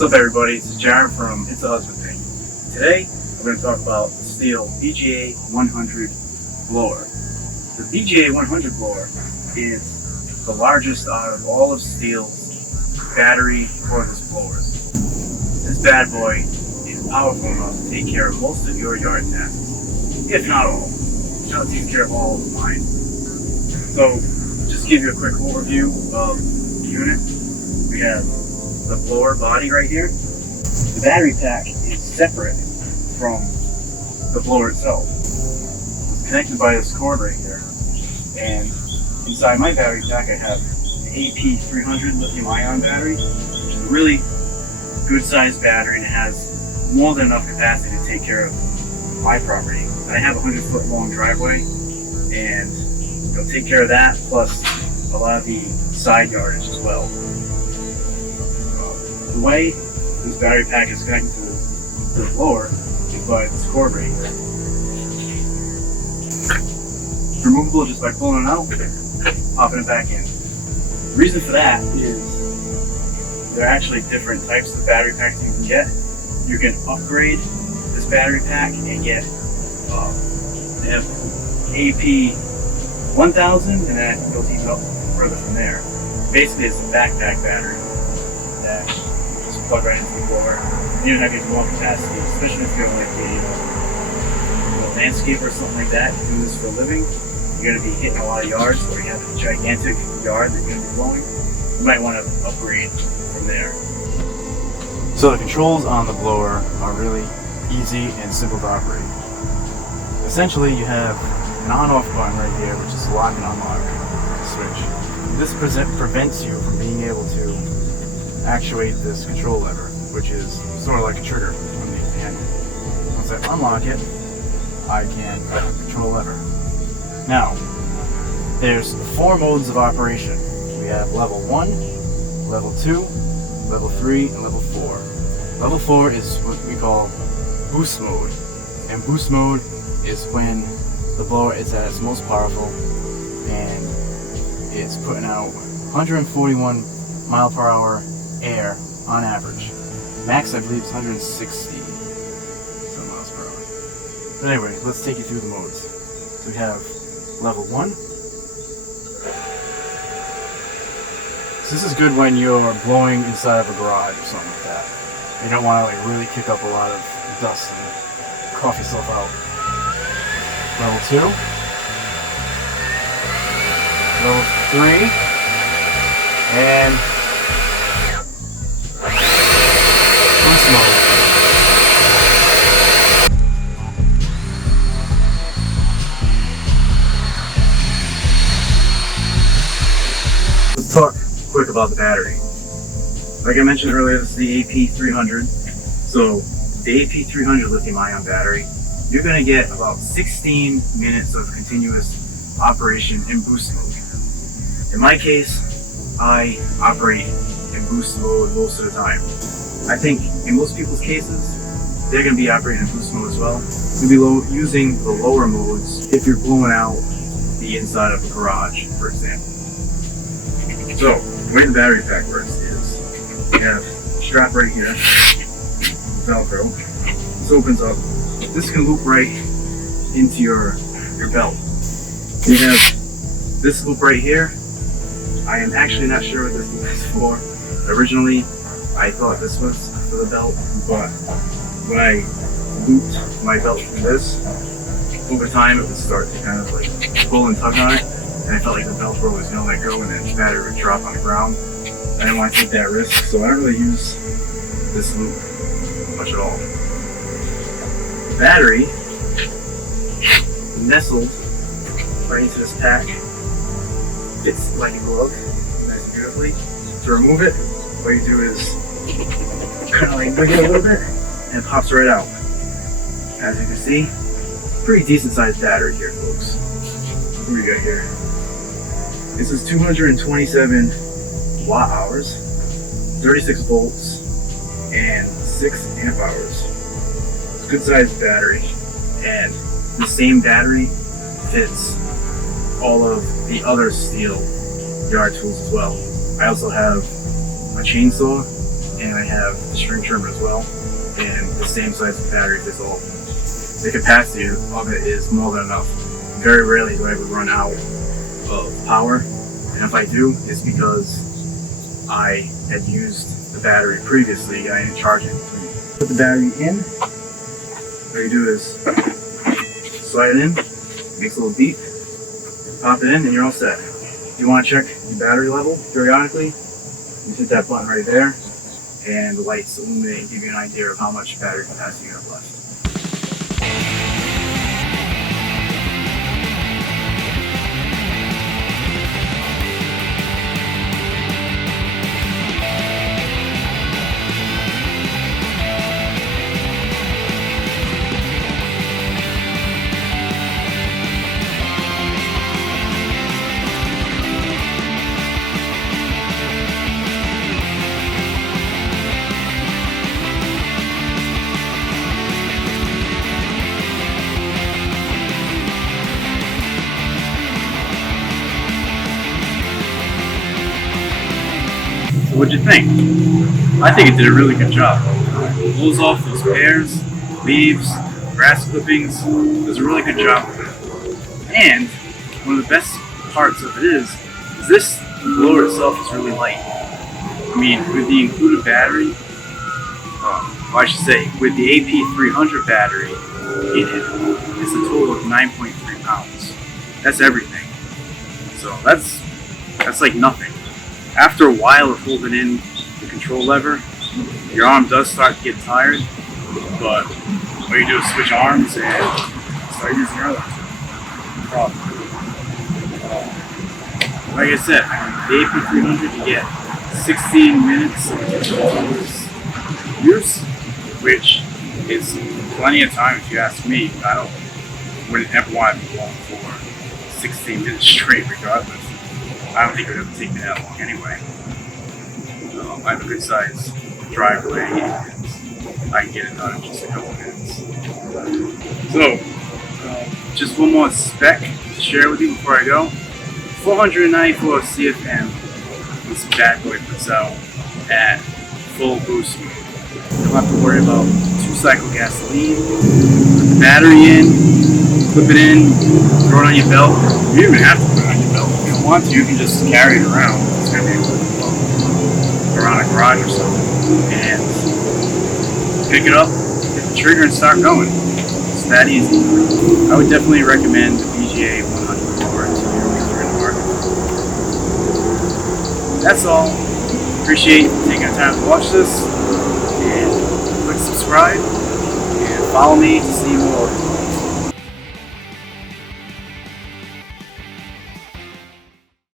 What's up everybody, it's Jared from It's a Husband Thing. Today, we're going to talk about the Stihl BGA 100 blower. The BGA 100 blower is the largest out of all of Stihl's battery cordless blowers. This bad boy is powerful enough to take care of most of your yard tasks, if not all. It takes care of all of mine. So, just to give you a quick overview of the unit, we have the blower body right here. The battery pack is separate from the blower itself. It's connected by this cord right here. And inside my battery pack I have an AP300 lithium ion battery, which is a really good sized battery and it has more than enough capacity to take care of my property. And I have a 100-foot long driveway and it'll take care of that plus a lot of the side yardage as well. The way this battery pack is connected to the blower is by this cord right here. It's removable just by pulling it out, popping it back in. The reason for that is there are actually different types of battery packs you can get. You can upgrade this battery pack and get they have AP 1000 and then it goes even up further from there. Basically it's a backpack battery that plug right into the blower. And you're not getting more capacity, especially if you're like a landscaper or something like that, doing this for a living. You're going to be hitting a lot of yards, or you have a gigantic yard that you're going to be blowing. You might want to upgrade from there. So the controls on the blower are really easy and simple to operate. Essentially, you have an on-off button right here, which is lock and unlock switch. This prevents you from being able to actuate this control lever, which is sort of like a trigger on the handle. Once I unlock it, I can control lever. Now, there's 4 modes of operation. We have level 1, level 2, level 3, and level 4. Level 4 is what we call boost mode. And boost mode is when the blower is at its most powerful and it's putting out 141 mile per hour air on average. Max I believe is 160 some miles per hour. But anyway, let's take you through the modes. So we have level 1. So this is good when you're blowing inside of a garage or something like that. You don't want to like really kick up a lot of dust and cough yourself out. Level 2. Level 3. And let's talk quick about the battery. Like I mentioned earlier, this is the AP300. So the AP300 lithium ion battery, you're going to get about 16 minutes of continuous operation in boost mode. In my case, I operate in boost mode most of the time. I think in most people's cases, they're going to be operating in boost mode as well. You'll be using the lower modes if you're blowing out the inside of a garage, for example. So, the way the battery pack works is you have a strap right here, Velcro. This opens up. This can loop right into your belt. You have this loop right here. I am actually not sure what this loop is for. Originally, I thought this was for the belt, but when I looped my belt from this, over time it would start to kind of like pull and tug on it, and I felt like the Velcro was going to let go and then the battery would drop on the ground. I didn't want to take that risk, so I don't really use this loop much at all. The battery nestled right into this pack. Fits like a glove, nice and beautifully. To remove it, what you do is kind of like bring it a little bit and it pops right out. As you can see, pretty decent sized battery here, folks. What do we got here? This is 227 watt hours, 36 volts, and 6 amp hours. It's a good sized battery, and the same battery fits all of the other Stihl yard tools as well. I also have a chainsaw and I have the string trimmer as well, and the same size battery fits all of them. The capacity of it is more than enough. Very rarely do I ever run out of power, and if I do, it's because I had used the battery previously. I didn't charge it. Put the battery in. All you do is slide it in, makes a little beep, pop it in, and you're all set. If you want to check your battery level periodically, you hit that button right there, and the lights illuminate and give you an idea of how much battery capacity you have left. What'd you think? I think it did a really good job. It pulls off those pears, leaves, grass clippings. It does a really good job with it. And one of the best parts of it is this blower itself is really light. I mean, with the included battery, I should say, with the AP300 battery in it, it's a total of 9.3 pounds. That's everything. So that's like nothing. After a while of holding in the control lever, your arm does start to get tired, but what you do is switch arms and start using your other arm. No problem. Like I said, the AP300 you get 16 minutes of use, which is plenty of time if you ask me. I wouldn't ever want to be going for 16 minutes straight regardless. I don't think it would ever take me that long anyway. I have a good sized driveway and I can get it done in just a couple minutes. So, just one more spec to share with you before I go. 494 CFM this bad boy puts out at full boost speed. You don't have to worry about 2-cycle gasoline. Put the battery in, clip it in, throw it on your belt. You don't even have to put it on your belt. If you don't want to, you can just carry it around. It's going to be around a garage or something. And pick it up, hit the trigger, and start going. It's that easy. I would definitely recommend the BGA 100 blower to you if you're in the market. That's all. Appreciate you taking the time to watch this. And click subscribe. And follow me to see more